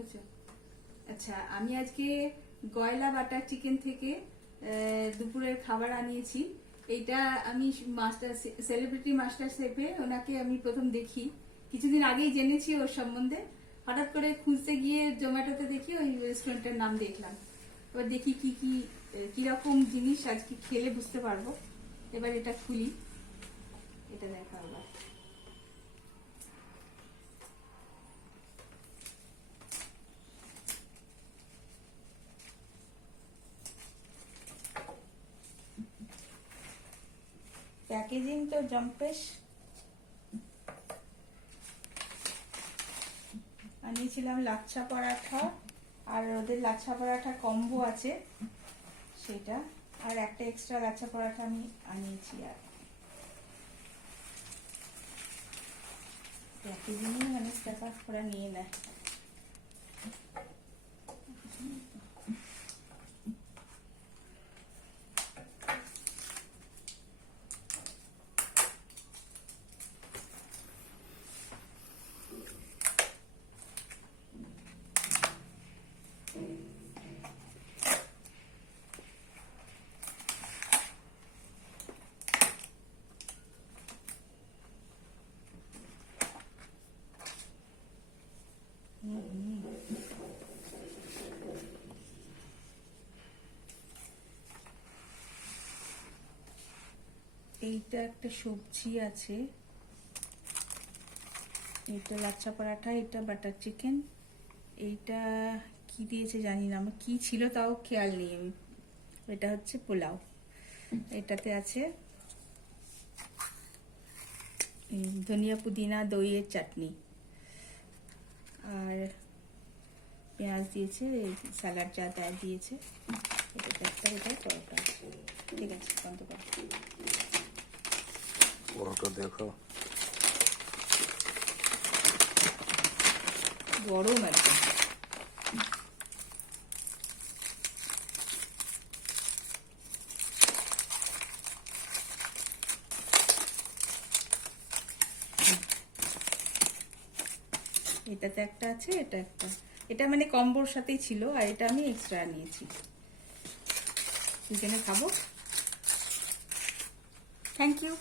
বুঝছো? আচ্ছা, আমি আজকে গয়লা বাটার চিকেন থেকে দুপুরের খাবার আনিয়েছি। এইটা আমি মাস্টার সেলিব্রিটি মাস্টার শেফে ওনাকে আমি প্রথম দেখি, কিছুদিন আগেই জেনেছি ওর সম্বন্ধে। হঠাৎ করে খুঁজতে গিয়ে জোম্যাটোতে দেখি ওই রেস্টুরেন্টের নাম দেখলাম। এবার দেখি কি কি কিরকম জিনিস আজকে খেলে বুঝতে পারবো। এবার এটা খুলি, এটা দেখা আবার। প্যাকেজিং তো জম্পেশ। আনিয়েছিলাম লাচ্ছা পরাঠা, আর ওদের লাচ্ছা পরাঠা কম্বো আছে সেটা, আর একটা এক্সট্রা লাচ্ছা পরাঠা আমি আনিয়েছি। আর প্যাকেজিং মানে টাকা করে নিয়ে নেয়। এইটা একটা সবজি আছে, এটা লাচ্ছা পরাঠা, এটা বাটার চিকেন, এইটা কি দিয়েছে জানি না, আমার কি ছিল তাও খেয়াল নেই আমি। এটা হচ্ছে পোলাও, এটাতে আছে ধনিয়া পুদিনা দইয়ের চাটনি, আর পেঁয়াজ দিয়েছে, স্যালাড যা দেয় দিয়েছে। এটা একটা, এটা পরোটা। ঠিক আছে, বন্ধ কর। পরোটা দেখো, গরম একদম। এটাতে একটা আছে, এটা একটা, এটা মানে কম্বোর সাথেই ছিল, আর এটা আমি এক্সট্রা নিয়েছি। দুজনে খাবো। Thank you.